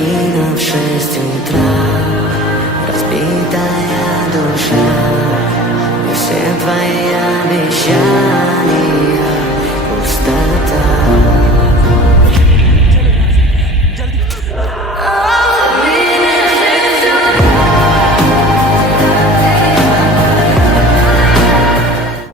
Половина в 6 утра, разбитая душа, и все твои обещания